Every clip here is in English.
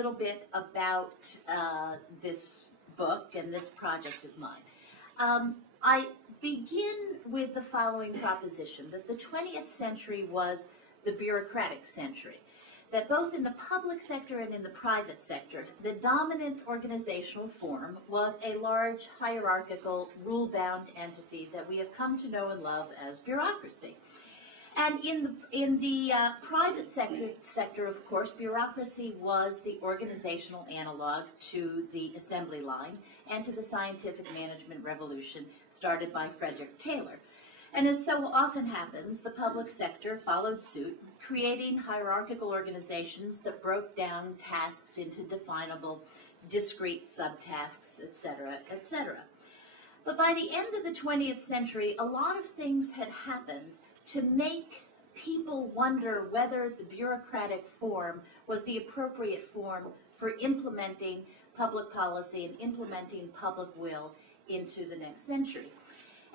little bit about this book and this project of mine. I begin with the following proposition, that the 20th century was the bureaucratic century, that both in the public sector and in the private sector, the dominant organizational form was a large, hierarchical, rule-bound entity that we have come to know and love as bureaucracy. And in the private sector, of course, bureaucracy was the organizational analog to the assembly line and to the scientific management revolution started by Frederick Taylor. And as so often happens, the public sector followed suit, creating hierarchical organizations that broke down tasks into definable, discrete subtasks, etc., etc. But by the end of the 20th century, a lot of things had happened to make people wonder whether the bureaucratic form was the appropriate form for implementing public policy and implementing public will into the next century.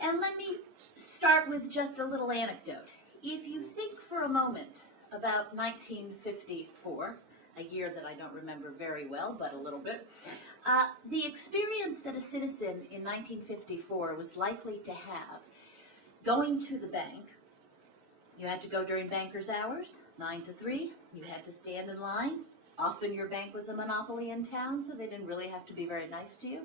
And let me start with just a little anecdote. If you think for a moment about 1954, a year that I don't remember very well, but a little bit, the experience that a citizen in 1954 was likely to have going to the bank. You had to go during banker's hours, 9 to 3. You had to stand in line. Often your bank was a monopoly in town, so they didn't really have to be very nice to you.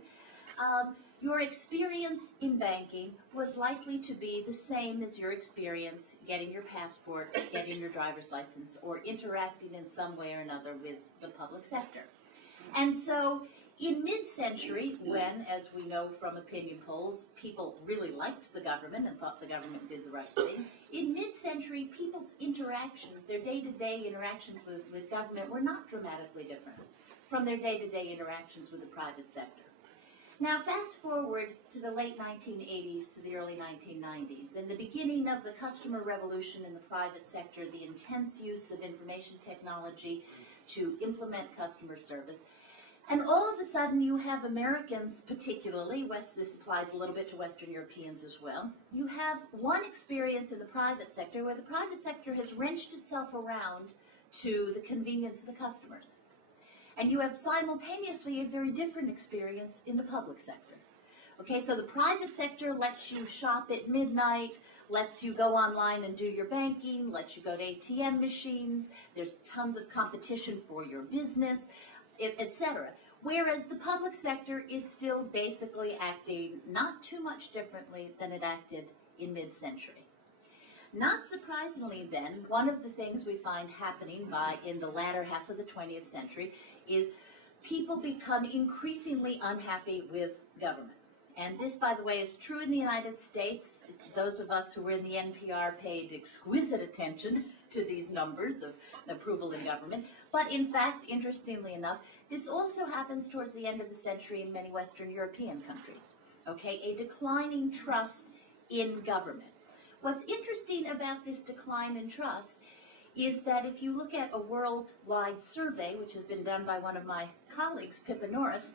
Your experience in banking was likely to be the same as your experience getting your passport, getting your driver's license, or interacting in some way or another with the public sector. And so in mid-century, when, as we know from opinion polls, people really liked the government and thought the government did the right thing, in mid-century, people's interactions, their day-to-day interactions with government were not dramatically different from their day-to-day interactions with the private sector. Now, fast forward to the late 1980s to the early 1990s, and the beginning of the customer revolution in the private sector, the intense use of information technology to implement customer service. And all of a sudden, you have Americans, particularly, this applies a little bit to Western Europeans as well, you have one experience in the private sector where the private sector has wrenched itself around to the convenience of the customers. And you have simultaneously a very different experience in the public sector. Okay, so the private sector lets you shop at midnight, lets you go online and do your banking, lets you go to ATM machines, there's tons of competition for your business, etc. Whereas the public sector is still basically acting not too much differently than it acted in mid-century. Not surprisingly then, one of the things we find happening in the latter half of the 20th century is people become increasingly unhappy with government. And this, by the way, is true in the United States. Those of us who were in the NPR paid exquisite attention to these numbers of approval in government. But in fact, interestingly enough, this also happens towards the end of the century in many Western European countries. Okay, a declining trust in government. What's interesting about this decline in trust is that if you look at a worldwide survey, which has been done by one of my colleagues, Pippa Norris,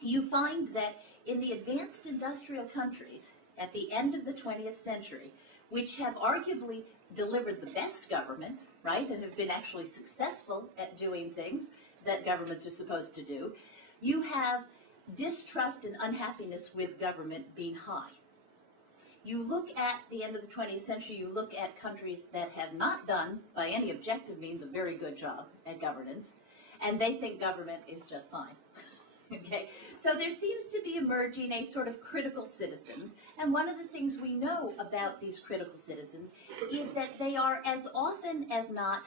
you find that in the advanced industrial countries at the end of the 20th century, which have arguably delivered the best government, right, and have been actually successful at doing things that governments are supposed to do, you have distrust and unhappiness with government being high. You look at the end of the 20th century, you look at countries that have not done, by any objective means, a very good job at governance, and they think government is just fine. Okay, so there seems to be emerging a sort of critical citizens, and one of the things we know about these critical citizens is that they are as often as not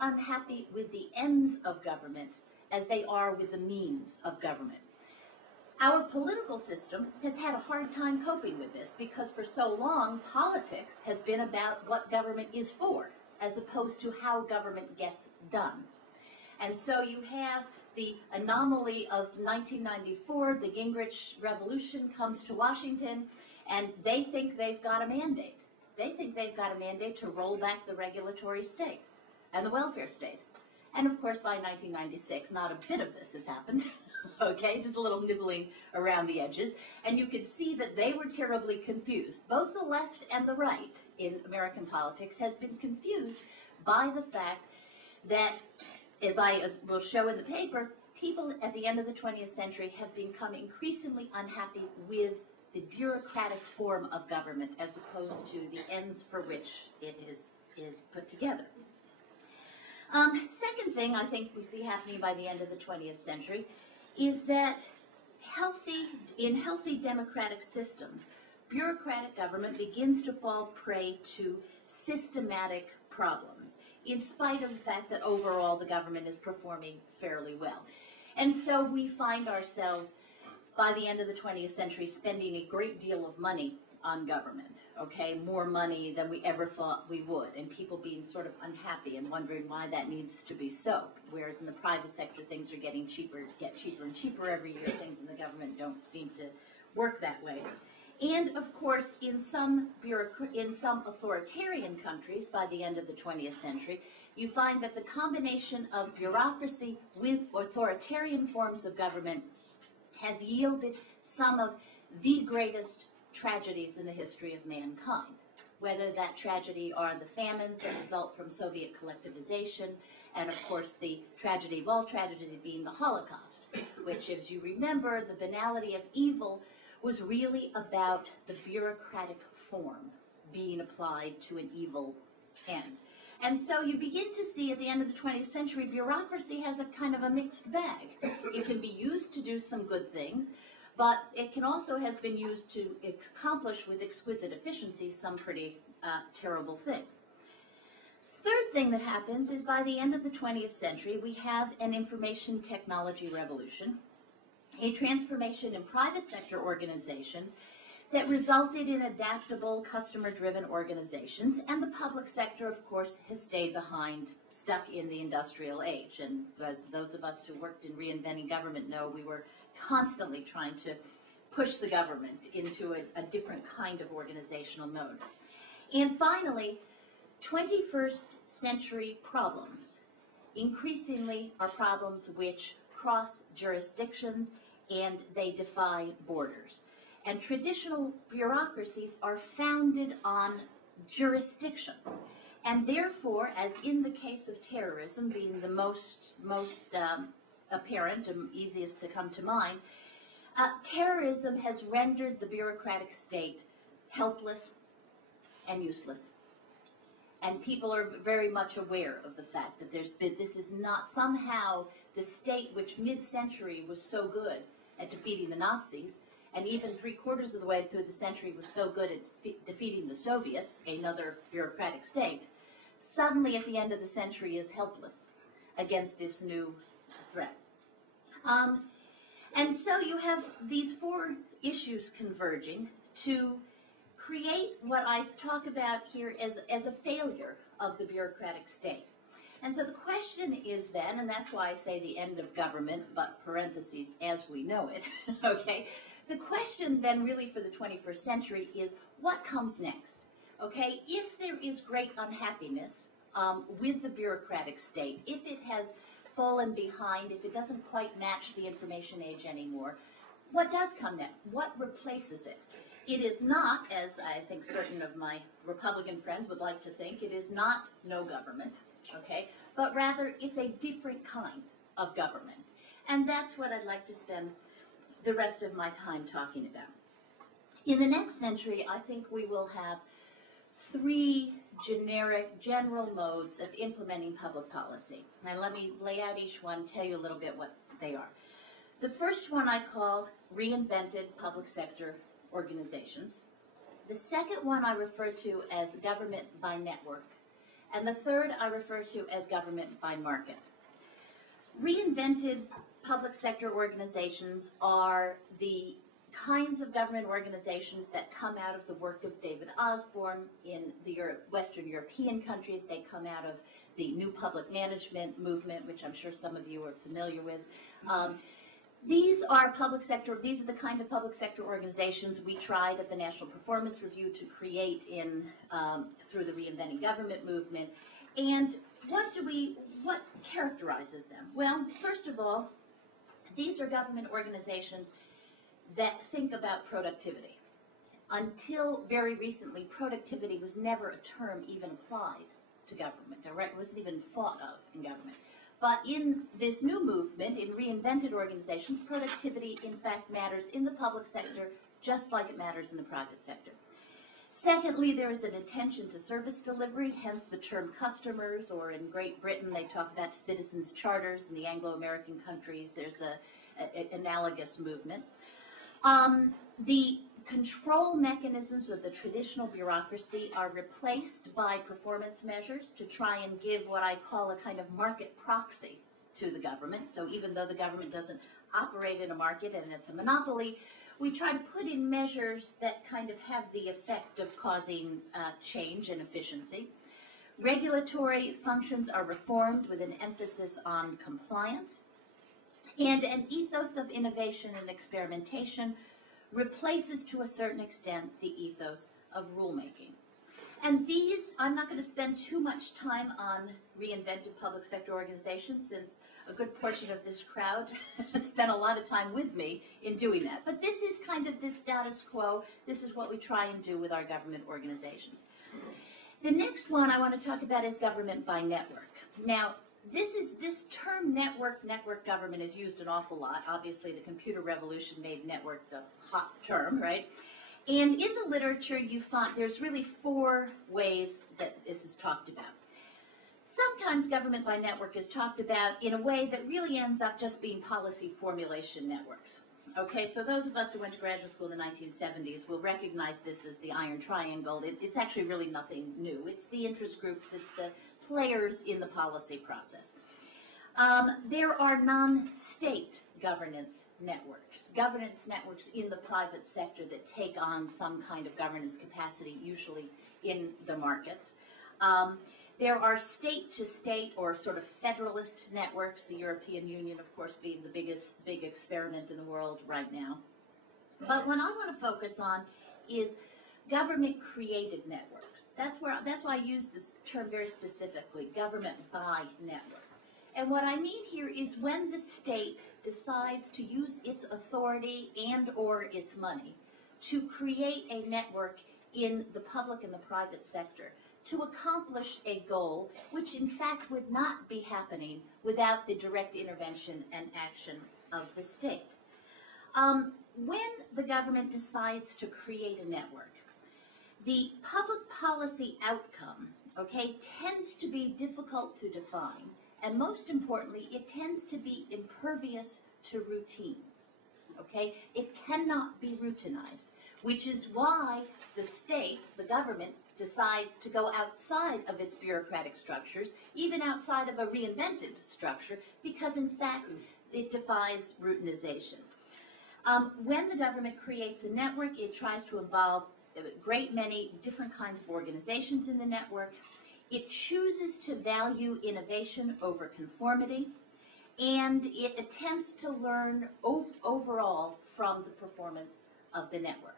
unhappy with the ends of government as they are with the means of government. Our political system has had a hard time coping with this because for so long, politics has been about what government is for, as opposed to how government gets done. And so you have the anomaly of 1994, the Gingrich Revolution comes to Washington, and they think they've got a mandate. They think they've got a mandate to roll back the regulatory state and the welfare state. And of course, by 1996, not a bit of this has happened. Okay, just a little nibbling around the edges. And you could see that they were terribly confused. Both the left and the right in American politics has been confused by the fact that as will show in the paper, people at the end of the 20th century have become increasingly unhappy with the bureaucratic form of government as opposed to the ends for which it is put together. Second thing I think we see happening by the end of the 20th century is that in healthy democratic systems, bureaucratic government begins to fall prey to systematic problems, in spite of the fact that overall the government is performing fairly well. And so we find ourselves, by the end of the 20th century, spending a great deal of money on government, okay, more money than we ever thought we would, and people being sort of unhappy and wondering why that needs to be so, whereas in the private sector things are getting cheaper and cheaper every year. Things in the government don't seem to work that way. And of course, in some authoritarian countries by the end of the 20th century, you find that the combination of bureaucracy with authoritarian forms of government has yielded some of the greatest tragedies in the history of mankind, whether that tragedy are the famines that result from Soviet collectivization, and of course the tragedy of all tragedies being the Holocaust, which, as you remember, the banality of evil was really about the bureaucratic form being applied to an evil end. And so you begin to see at the end of the 20th century, bureaucracy has a kind of a mixed bag. It can be used to do some good things, but it can also has been used to accomplish with exquisite efficiency some pretty terrible things. Third thing that happens is by the end of the 20th century, we have an information technology revolution, a transformation in private sector organizations that resulted in adaptable, customer-driven organizations, and the public sector, of course, has stayed behind, stuck in the industrial age. And as those of us who worked in reinventing government know, we were constantly trying to push the government into a different kind of organizational mode. And finally, 21st century problems increasingly are problems which cross jurisdictions and they defy borders. And traditional bureaucracies are founded on jurisdictions. And therefore, as in the case of terrorism being the most apparent and easiest to come to mind, terrorism has rendered the bureaucratic state helpless and useless. And people are very much aware of the fact that this is not somehow the state which mid-century was so good at defeating the Nazis, and even 3/4 of the way through the century was so good at defeating the Soviets, another bureaucratic state, suddenly at the end of the century is helpless against this new threat. And so you have these four issues converging to create what I talk about here as a failure of the bureaucratic state. And so the question is then, and that's why I say the end of government, but parentheses, as we know it, okay? The question then really for the 21st century is what comes next, okay? If there is great unhappiness with the bureaucratic state, if it has fallen behind, if it doesn't quite match the information age anymore, what does come next? What replaces it? It is not, as I think certain of my Republican friends would like to think, it is not no government, okay? But rather, it's a different kind of government. And that's what I'd like to spend the rest of my time talking about. In the next century, I think we will have three general modes of implementing public policy. Now let me lay out each one, tell you a little bit what they are. The first one I call reinvented public sector organizations. The second one I refer to as government by network. And the third I refer to as government by market. Reinvented public sector organizations are the kinds of government organizations that come out of the work of David Osborne in the Western European countries. They come out of the New Public Management movement, which I'm sure some of you are familiar with. These are the kind of public sector organizations we tried at the National Performance Review to create through the Reinventing Government movement. And what characterizes them? Well, first of all, these are government organizations that think about productivity. Until very recently, productivity was never a term even applied to government, or it wasn't even thought of in government. But in this new movement, in reinvented organizations, productivity in fact matters in the public sector just like it matters in the private sector. Secondly, there is an attention to service delivery, hence the term customers, or in Great Britain they talk about citizens' charters. In the Anglo-American countries there's an analogous movement. The control mechanisms of the traditional bureaucracy are replaced by performance measures to try and give what I call a kind of market proxy to the government. So even though the government doesn't operate in a market and it's a monopoly, we try to put in measures that kind of have the effect of causing change and efficiency. Regulatory functions are reformed with an emphasis on compliance, and an ethos of innovation and experimentation replaces to a certain extent the ethos of rulemaking. And these, I'm not going to spend too much time on reinvented public sector organizations, since a good portion of this crowd spent a lot of time with me in doing that. But this is kind of the status quo. This is what we try and do with our government organizations. The next one I want to talk about is government by network. Now, this term network government is used an awful lot. Obviously, the computer revolution made network the hot term, right? And in the literature, you find there's really 4 ways that this is talked about. Sometimes government by network is talked about in a way that really ends up just being policy formulation networks. Okay, so those of us who went to graduate school in the 1970s will recognize this as the Iron Triangle. It's actually really nothing new. It's the interest groups, it's the players in the policy process. There are non-state governance networks in the private sector that take on some kind of governance capacity, usually in the markets. There are state-to-state or sort of federalist networks, the European Union, of course, being the big experiment in the world right now. But what I want to focus on is government-created networks. That's why I use this term very specifically, government by network. And what I mean here is when the state decides to use its authority and or its money to create a network in the public and the private sector to accomplish a goal which in fact would not be happening without the direct intervention and action of the state. When the government decides to create a network, the public policy outcome, okay, tends to be difficult to define, and most importantly, it tends to be impervious to routines, okay? It cannot be routinized, which is why the state, the government, decides to go outside of its bureaucratic structures, even outside of a reinvented structure, because in fact it defies routinization. When the government creates a network, it tries to involve a great many different kinds of organizations in the network. It chooses to value innovation over conformity, and it attempts to learn overall from the performance of the network.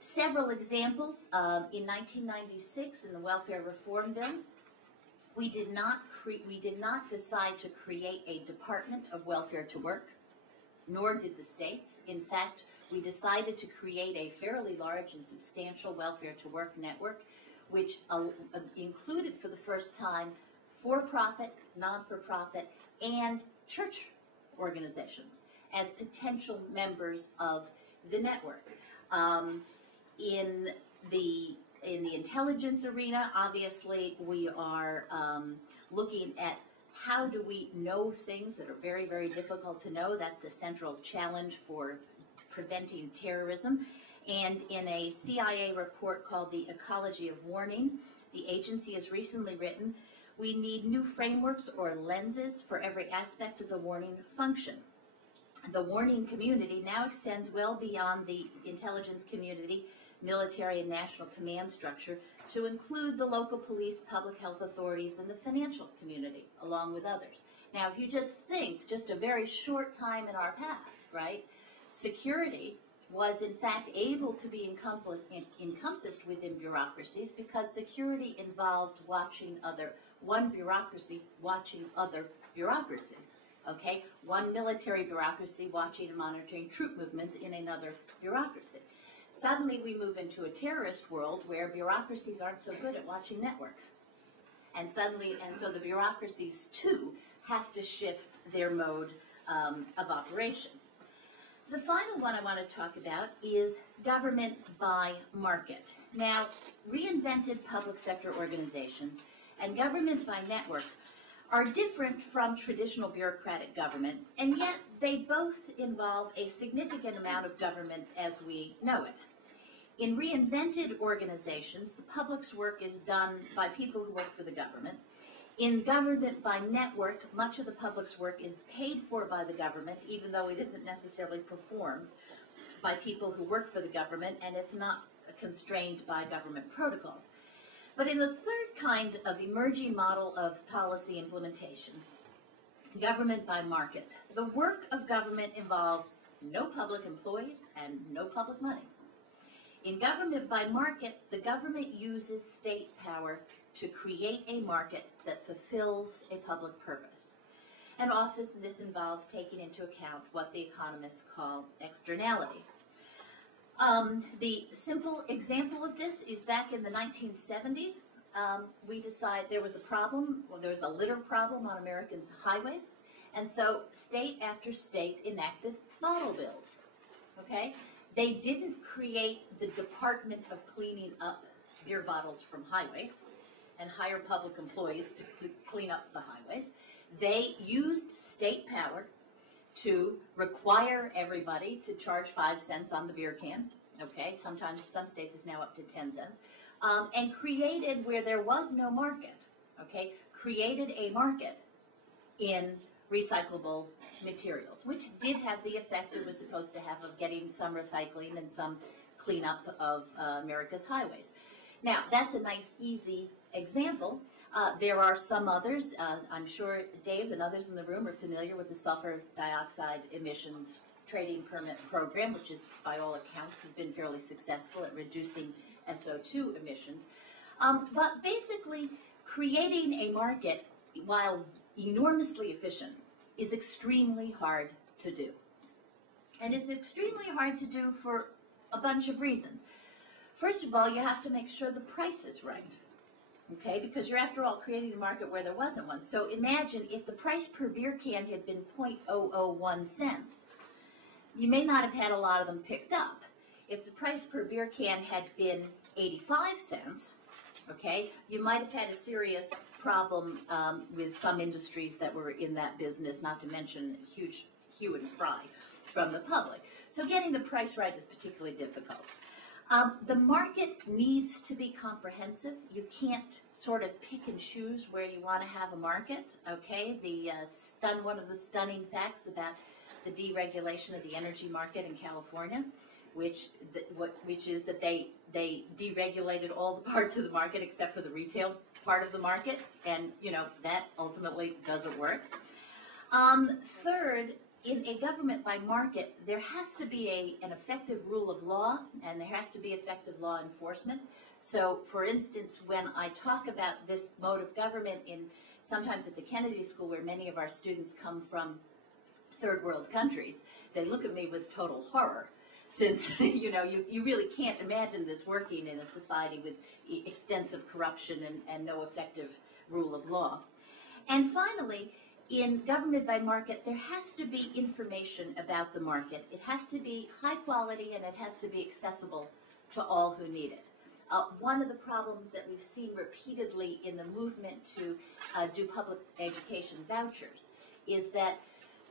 Several examples. In 1996, in the Welfare Reform Bill, we did not decide to create a Department of Welfare to Work, nor did the states. In fact, we decided to create a fairly large and substantial Welfare to Work network, which included for the first time for-profit, non-for-profit, and church organizations as potential members of the network. In the intelligence arena, obviously, we are looking at how do we know things that are very, very difficult to know. That's the central challenge for preventing terrorism. And in a CIA report called The Ecology of Warning, the agency has recently written, we need new frameworks or lenses for every aspect of the warning function. The warning community now extends well beyond the intelligence community, military and national command structure, to include the local police, public health authorities, and the financial community, along with others. Now, if you just think, just a very short time in our past, right, security was in fact able to be encompassed within bureaucracies because security involved one bureaucracy watching other bureaucracies, okay? One military bureaucracy watching and monitoring troop movements in another bureaucracy. Suddenly we move into a terrorist world where bureaucracies aren't so good at watching networks. And so the bureaucracies too have to shift their mode of operation. The final one I want to talk about is government by market. Now, reinvented public sector organizations and government by network are different from traditional bureaucratic government, and yet they both involve a significant amount of government as we know it. In reinvented organizations, the public's work is done by people who work for the government. In government by network, much of the public's work is paid for by the government, even though it isn't necessarily performed by people who work for the government, and it's not constrained by government protocols. But in the third kind of emerging model of policy implementation, government by market, the work of government involves no public employees and no public money. In government by market, the government uses state power to create a market that fulfills a public purpose. And often this involves taking into account what the economists call externalities. The simple example of this is back in the 1970s. We decided there was a problem, well, there was a litter problem on American highways, and so state after state enacted model bills, okay? They didn't create the Department of Cleaning Up Beer Bottles from Highways and hire public employees to clean up the highways. They used state power to require everybody to charge 5 cents on the beer can, okay? Sometimes, some states it's now up to 10 cents. And created, where there was no market, okay, created a market in recyclable materials, which did have the effect it was supposed to have of getting some recycling and some cleanup of America's highways. Now, that's a nice, easy example. There are some others. I'm sure Dave and others in the room are familiar with the sulfur dioxide emissions trading permit program, which is, by all accounts, has been fairly successful at reducing SO2 emissions. But basically, creating a market, while enormously efficient, is extremely hard to do. And it's extremely hard to do for a bunch of reasons. First of all, you have to make sure the price is right, okay? Because you're, after all, creating a market where there wasn't one. So imagine if the price per beer can had been 0.001 cents, you may not have had a lot of them picked up. If the price per beer can had been 85 cents, okay, you might have had a serious problem with some industries that were in that business, not to mention huge hue and cry from the public. So getting the price right is particularly difficult. The market needs to be comprehensive. You can't sort of pick and choose where you want to have a market, okay? One of the stunning facts about the deregulation of the energy market in California, which is that they deregulated all the parts of the market except for the retail part of the market, and you know that ultimately doesn't work. Third, in a government by market, there has to be an effective rule of law, and there has to be effective law enforcement. So, for instance, when I talk about this mode of government sometimes at the Kennedy School, where many of our students come from third world countries, they look at me with total horror, since you know you really can't imagine this working in a society with extensive corruption and no effective rule of law. And finally, in government by market, there has to be information about the market. It has to be high quality, and it has to be accessible to all who need it. One of the problems that we've seen repeatedly in the movement to do public education vouchers is that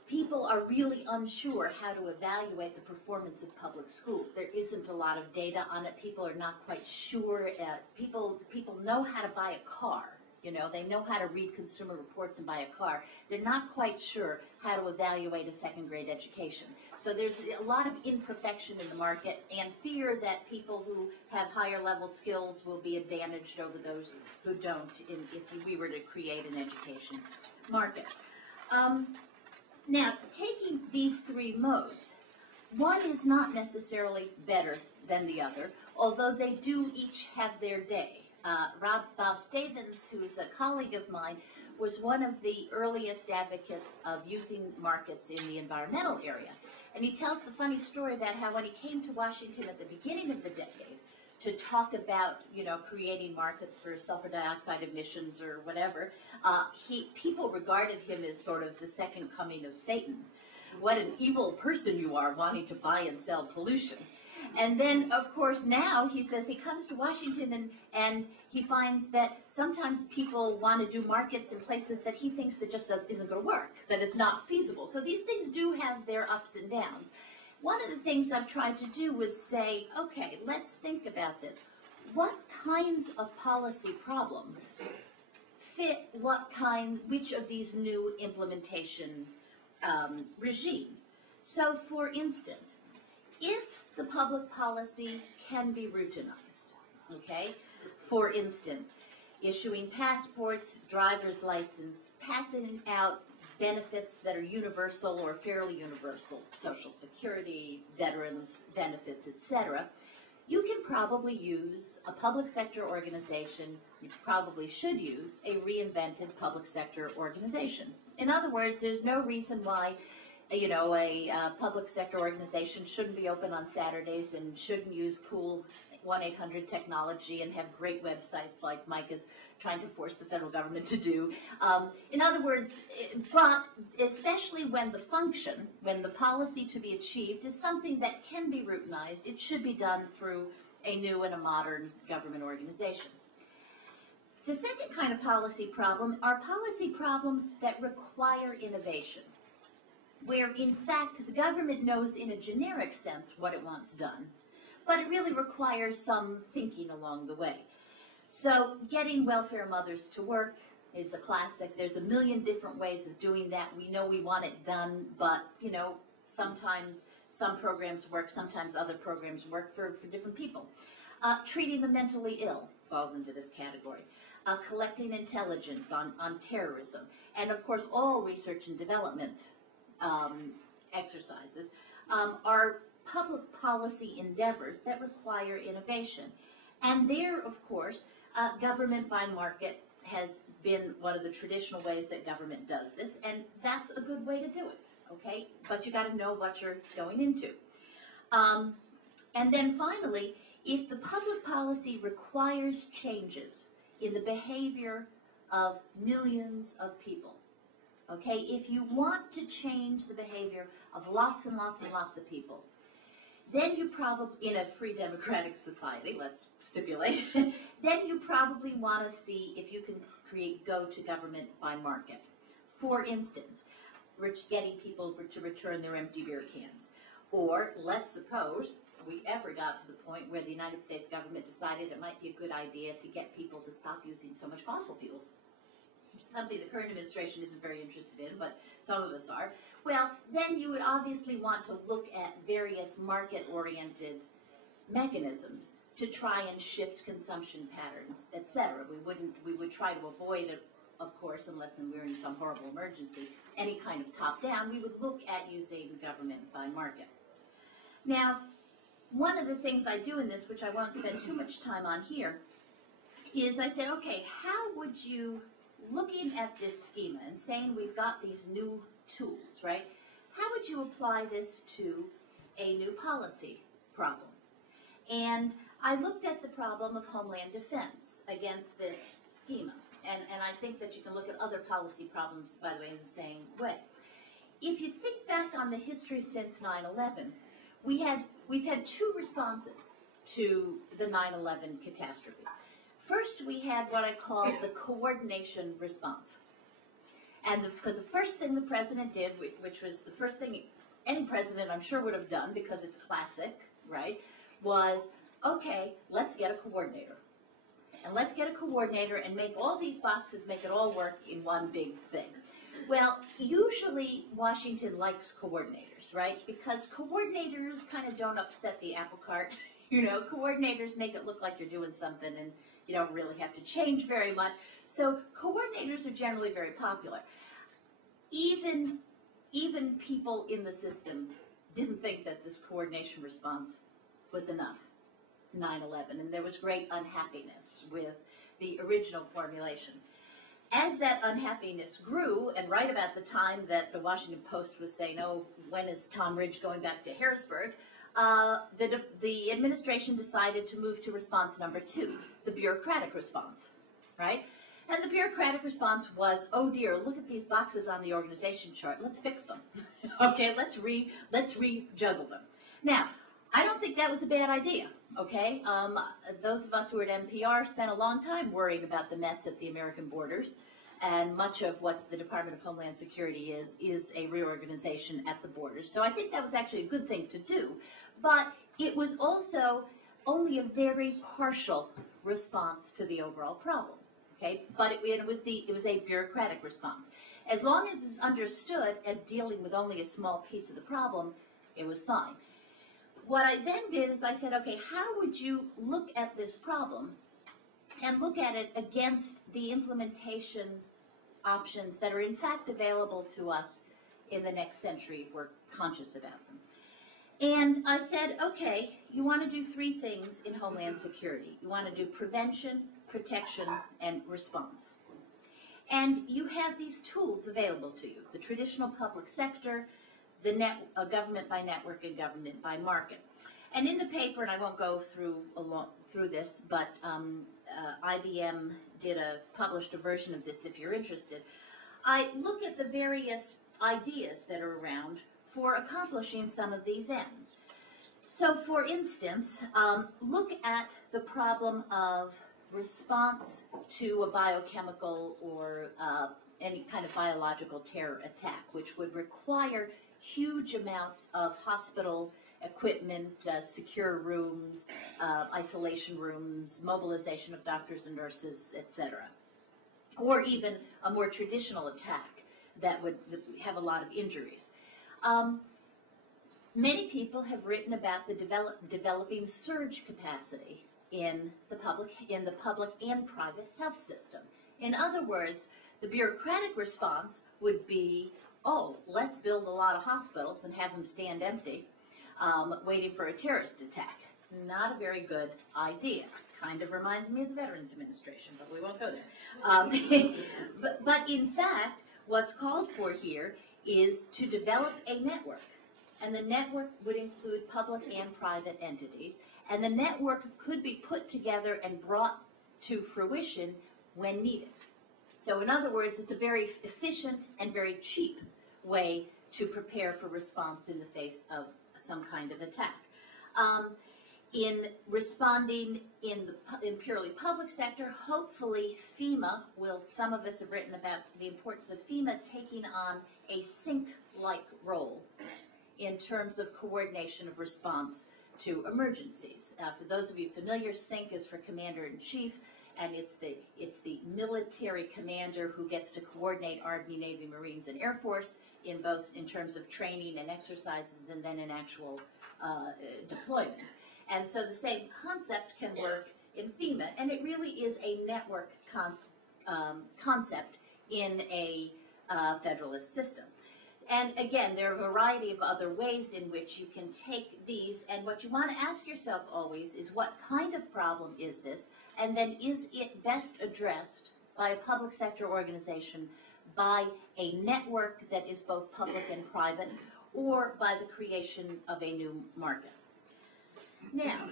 people are really unsure how to evaluate the performance of public schools. There isn't a lot of data on it. People are not quite sure. People know how to buy a car. You know, they know how to read consumer reports and buy a car. They're not quite sure how to evaluate a second-grade education. So there's a lot of imperfection in the market and fear that people who have higher level skills will be advantaged over those who don't if we were to create an education market. Now, taking these three modes, one is not necessarily better than the other, although they do each have their day. Bob Stavens, who is a colleague of mine, was one of the earliest advocates of using markets in the environmental area. And he tells the funny story about how when he came to Washington at the beginning of the decade to talk about, creating markets for sulfur dioxide emissions or whatever, people regarded him as sort of the second coming of Satan. What an evil person you are, wanting to buy and sell pollution. And then, of course, now he says he comes to Washington and he finds that sometimes people want to do markets in places that he thinks that just isn't going to work, that it's not feasible. So these things do have their ups and downs. One of the things I've tried to do was say, okay, let's think about this. What kinds of policy problems fit which of these new implementation regimes? So, for instance, if the public policy can be routinized, okay? For instance, issuing passports, driver's license, passing out benefits that are universal or fairly universal, Social Security, veterans benefits, etc., you can probably use a public sector organization, you probably should use a reinvented public sector organization. In other words, there's no reason why a public sector organization shouldn't be open on Saturdays and shouldn't use cool 1-800 technology and have great websites like Mike is trying to force the federal government to do. In other words, but especially when the policy to be achieved is something that can be routinized, it should be done through a new and a modern government organization. The second kind of policy problem are policy problems that require innovation, where in fact the government knows in a generic sense what it wants done, but it really requires some thinking along the way. So getting welfare mothers to work is a classic. There's a million different ways of doing that. We know we want it done, but sometimes some programs work, sometimes other programs work for different people. Treating the mentally ill falls into this category. Collecting intelligence on terrorism. And of course, all research and development exercises are public policy endeavors that require innovation. And there, of course, government by market has been one of the traditional ways that government does this, and that's a good way to do it, okay? But you got to know what you're going into. And then finally, if the public policy requires changes in the behavior of millions of people, okay, if you want to change the behavior of lots and lots and lots of people, then you probably, in a free democratic society, let's stipulate, then you probably want to see if you can create go-to-government by market. For instance, getting people to return their empty beer cans. Or let's suppose we ever got to the point where the United States government decided it might be a good idea to get people to stop using so much fossil fuels. Something the current administration isn't very interested in, but some of us are. Well, then you would obviously want to look at various market-oriented mechanisms to try and shift consumption patterns, etc. We would try to avoid it, of course, unless we're in some horrible emergency, any kind of top-down. We would look at using government by market. Now, one of the things I do in this, which I won't spend too much time on here, is I said, okay, how would you, looking at this schema and saying we've got these new tools, right? How would you apply this to a new policy problem? And I looked at the problem of homeland defense against this schema. And I think that you can look at other policy problems, by the way, in the same way. If you think back on the history since 9/11, we've had two responses to the 9/11 catastrophe. First, we had what I call the coordination response. And because the first thing the president did, which was the first thing any president I'm sure would have done because it's classic, right, was, okay, let's get a coordinator. And let's get a coordinator and make all these boxes, make it all work in one big thing. Well, usually Washington likes coordinators, right? Because coordinators kind of don't upset the apple cart. Coordinators make it look like you're doing something and you don't really have to change very much. So coordinators are generally very popular. Even people in the system didn't think that this coordination response was enough, 9/11, and there was great unhappiness with the original formulation. As that unhappiness grew, and right about the time that the Washington Post was saying, oh, when is Tom Ridge going back to Harrisburg, the administration decided to move to response number 2, the bureaucratic response, right? And the bureaucratic response was, oh dear, look at these boxes on the organization chart. Let's fix them. Okay, let's re-juggle them. Now, I don't think that was a bad idea, okay? Those of us who were at NPR spent a long time worrying about the mess at the American borders, and much of what the Department of Homeland Security is a reorganization at the borders. So I think that was actually a good thing to do, but it was also only a very partial response to the overall problem. Okay, but it was a bureaucratic response. As long as it's understood as dealing with only a small piece of the problem, it was fine. What I then did is I said, okay, how would you look at this problem and look at it against the implementation options that are in fact available to us in the next century if we're conscious about them? And I said, okay, you want to do 3 things in Homeland Security. You want to do prevention, protection, and response. And you have these tools available to you: the traditional public sector, the government by network, and government by market. And in the paper, and I won't go through this, but IBM published a version of this if you're interested. I look at the various ideas that are around for accomplishing some of these ends. So, for instance, look at the problem of response to a biochemical or any kind of biological terror attack, which would require huge amounts of hospital equipment, secure rooms, isolation rooms, mobilization of doctors and nurses, etc. Or even a more traditional attack that would have a lot of injuries. Many people have written about the developing surge capacity in the public and private health system. In other words, the bureaucratic response would be, oh, let's build a lot of hospitals and have them stand empty, waiting for a terrorist attack. Not a very good idea. Kind of reminds me of the Veterans Administration, but we won't go there. But in fact, what's called for here is to develop a network. And the network would include public and private entities. And the network could be put together and brought to fruition when needed. So in other words, it's a very efficient and very cheap way to prepare for response in the face of some kind of attack. In responding in purely public sector, hopefully FEMA some of us have written about the importance of FEMA taking on a sync-like role in terms of coordination of response to emergencies. For those of you familiar, SYNC is for Commander-in-Chief, and it's the military commander who gets to coordinate Army, Navy, Marines, and Air Force in terms of training and exercises, and then in actual deployment. And so the same concept can work in FEMA, and it really is a network concept in a federalist system. And again, there are a variety of other ways in which you can take these, and what you want to ask yourself always is, what kind of problem is this? And then, is it best addressed by a public sector organization, by a network that is both public and private, or by the creation of a new market? Now,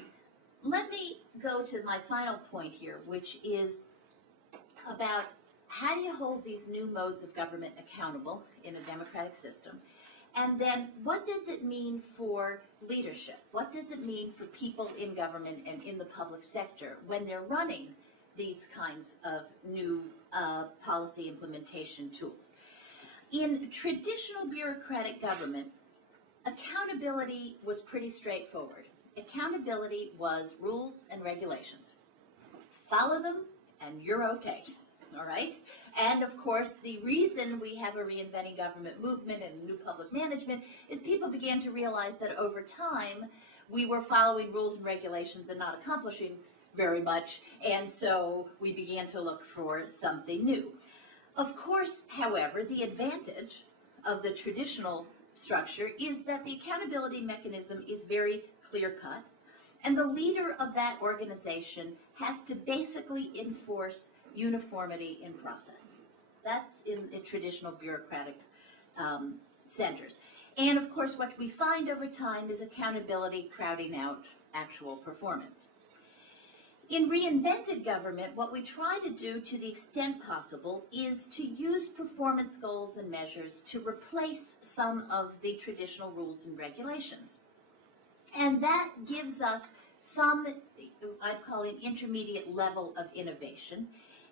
let me go to my final point here, which is about how do you hold these new modes of government accountable in a democratic system? And then what does it mean for leadership? What does it mean for people in government and in the public sector when they're running these kinds of new policy implementation tools? In traditional bureaucratic government, accountability was pretty straightforward. Accountability was rules and regulations. Follow them and you're okay. All right? And of course, the reason we have a reinventing government movement and new public management is people began to realize that over time, we were following rules and regulations and not accomplishing very much, and so we began to look for something new. Of course, however, the advantage of the traditional structure is that the accountability mechanism is very clear-cut, and the leader of that organization has to basically enforce uniformity in process. That's in traditional bureaucratic centers. And of course, what we find over time is accountability crowding out actual performance. In reinvented government, what we try to do to the extent possible is to use performance goals and measures to replace some of the traditional rules and regulations. And that gives us some, I'd call it intermediate level of innovation.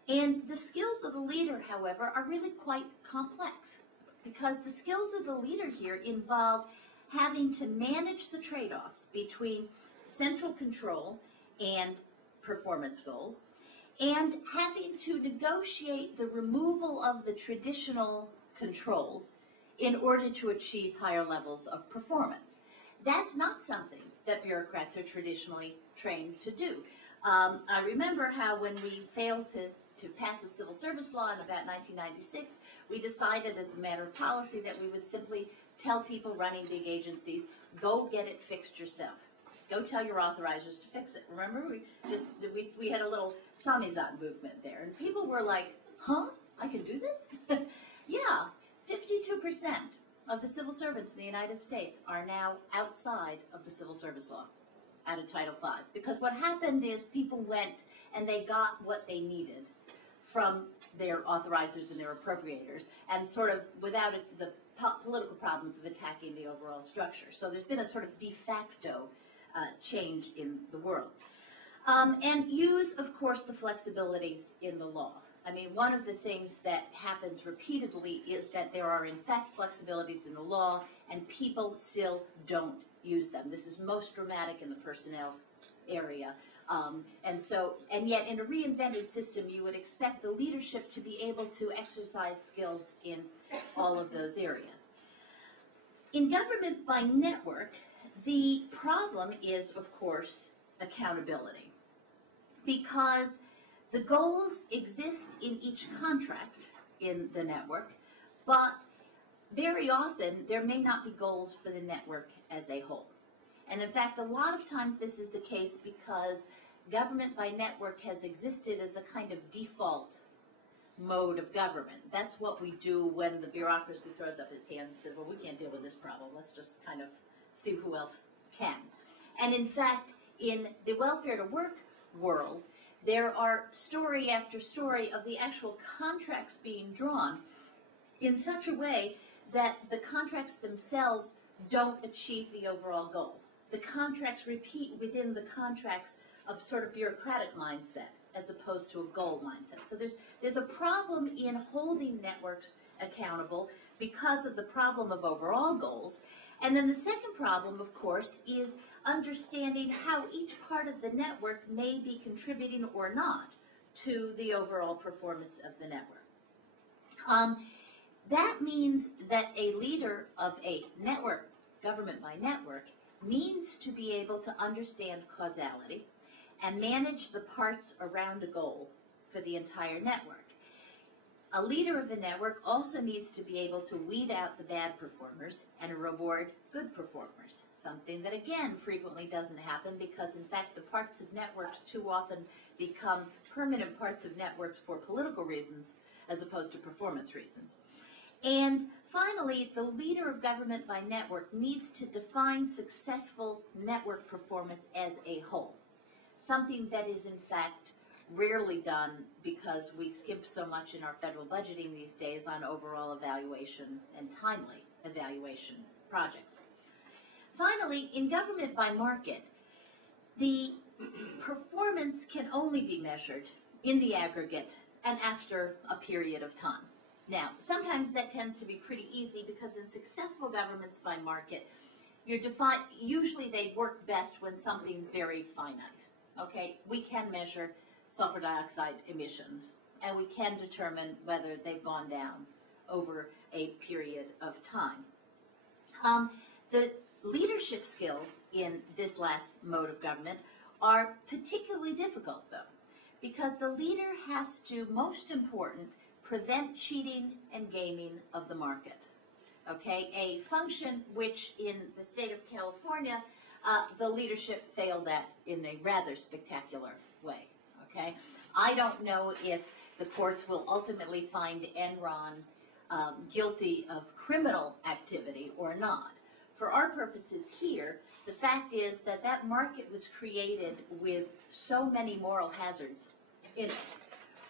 And the skills of the leader, however, are really quite complex, because the skills of the leader here involve having to manage the trade-offs between central control and performance goals, and having to negotiate the removal of the traditional controls in order to achieve higher levels of performance. That's not something that bureaucrats are traditionally trained to do. I remember how when we failed to pass a civil service law in about 1996, we decided as a matter of policy that we would simply tell people running big agencies, go get it fixed yourself. Go tell your authorizers to fix it. Remember, we had a little samizdat movement there, and people were like, huh, I can do this? Yeah, 52% of the civil servants in the United States are now outside of the civil service law, out of Title V. Because what happened is people went and they got what they needed from their authorizers and their appropriators, and sort of without the political problems of attacking the overall structure. So there's been a sort of de facto change in the world. And use, of course, the flexibilities in the law. I mean, one of the things that happens repeatedly is that there are, in fact, flexibilities in the law, and people still don't use them. This is most dramatic in the personnel area. And yet, in a reinvented system, you would expect the leadership to be able to exercise skills in all of those areas. In government by network, the problem is, of course, accountability, because the goals exist in each contract in the network, but very often there may not be goals for the network as a whole. And in fact, a lot of times this is the case because government by network has existed as a kind of default mode of government. That's what we do when the bureaucracy throws up its hands and says, well, we can't deal with this problem. Let's just kind of see who else can. And in fact, in the welfare to work world, there are story after story of the actual contracts being drawn in such a way that the contracts themselves don't achieve the overall goals. The contracts repeat within the contracts a sort of bureaucratic mindset as opposed to a goal mindset. So there's a problem in holding networks accountable because of the problem of overall goals. And then the second problem, of course, is understanding how each part of the network may be contributing or not to the overall performance of the network. That means that a leader of a network, government by network, needs to be able to understand causality and manage the parts around a goal for the entire network. A leader of a network also needs to be able to weed out the bad performers and reward good performers, something that again frequently doesn't happen because in fact the parts of networks too often become permanent parts of networks for political reasons as opposed to performance reasons. And finally, the leader of government by network needs to define successful network performance as a whole, something that is in fact rarely done because we skimp so much in our federal budgeting these days on overall evaluation and timely evaluation projects. Finally, in government by market, the performance can only be measured in the aggregate and after a period of time. Now, sometimes that tends to be pretty easy because in successful governments by market, usually they work best when something's very finite. Okay, we can measure sulfur dioxide emissions, and we can determine whether they've gone down over a period of time. The leadership skills in this last mode of government are particularly difficult, though, because the leader has to, most important, prevent cheating and gaming of the market. Okay, a function which in the state of California, the leadership failed at in a rather spectacular way. Okay, I don't know if the courts will ultimately find Enron guilty of criminal activity or not, for our purposes here, the fact is that that market was created with so many moral hazards in it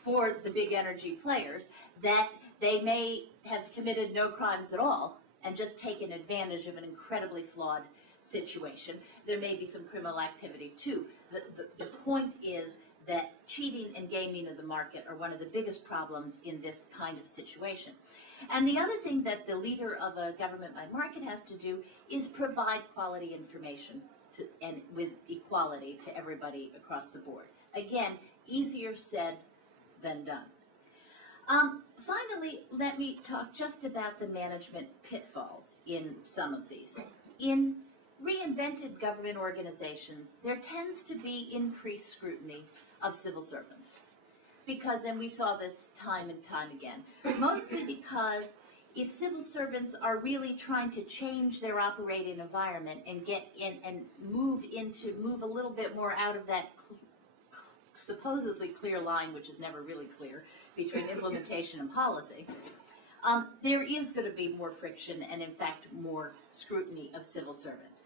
for the big energy players that they may have committed no crimes at all and just taken advantage of an incredibly flawed situation. There may be some criminal activity too. The point is that cheating and gaming of the market are one of the biggest problems in this kind of situation. And the other thing that the leader of a government by market has to do is provide quality information and with equality to everybody across the board. Again, easier said than done. Finally, let me talk just about the management pitfalls in some of these. In reinvented government organizations, there tends to be increased scrutiny of civil servants. Because, and we saw this time and time again, mostly because if civil servants are really trying to change their operating environment and get in and move a little bit more out of that supposedly clear line, which is never really clear, between implementation and policy, there is going to be more friction and, in fact, more scrutiny of civil servants.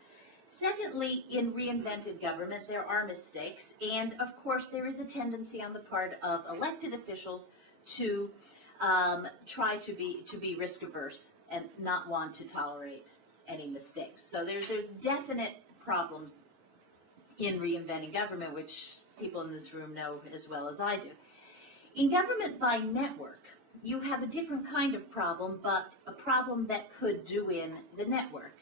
Secondly, in reinvented government, there are mistakes, and of course there is a tendency on the part of elected officials to try to be risk averse and not want to tolerate any mistakes. So there's definite problems in reinventing government, which people in this room know as well as I do. In government by network, you have a different kind of problem, but a problem that could do in the network.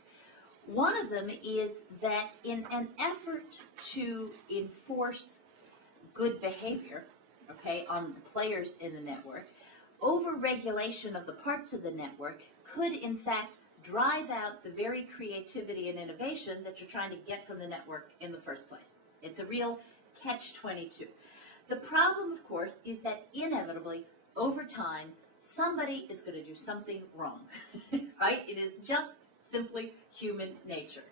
One of them is that in an effort to enforce good behavior, okay, on the players in the network, over-regulation of the parts of the network could, in fact, drive out the very creativity and innovation that you're trying to get from the network in the first place. It's a real catch-22. The problem, of course, is that inevitably, over time, somebody is going to do something wrong, right? It is just simply human nature.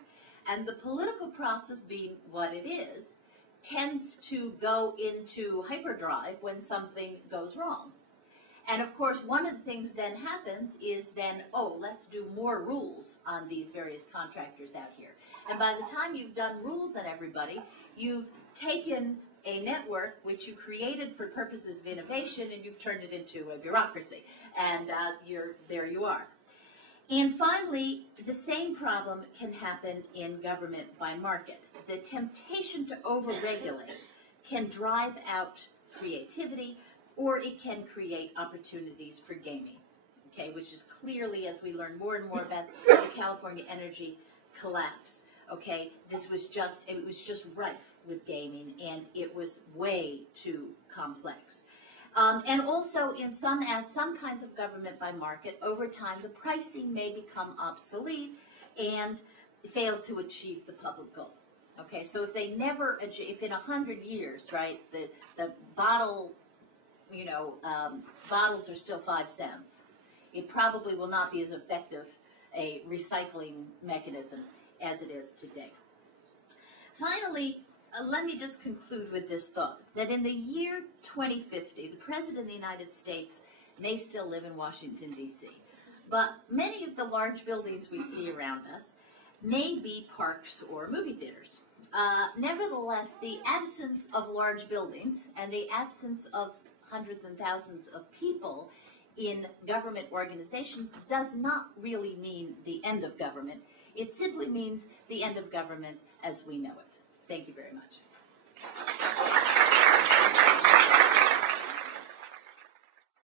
And the political process, being what it is, tends to go into hyperdrive when something goes wrong. And of course, one of the things then happens is then, oh, let's do more rules on these various contractors out here. And by the time you've done rules on everybody, you've taken a network which you created for purposes of innovation and you've turned it into a bureaucracy. And there you are. And finally, the same problem can happen in government by market. The temptation to overregulate can drive out creativity, or it can create opportunities for gaming, okay, which is clearly, as we learn more and more about the California energy collapse, okay, it was just rife with gaming, and it was way too complex. And also, as some kinds of government by market, over time, the pricing may become obsolete and fail to achieve the public goal. Okay, so if in 100 years, right, the bottle, bottles are still 5 cents, it probably will not be as effective a recycling mechanism as it is today. Finally, let me just conclude with this thought, that in the year 2050, the President of the United States may still live in Washington, D.C., but many of the large buildings we see around us may be parks or movie theaters. Nevertheless, the absence of large buildings and the absence of hundreds and thousands of people in government organizations does not really mean the end of government. It simply means the end of government as we know it. Thank you very much.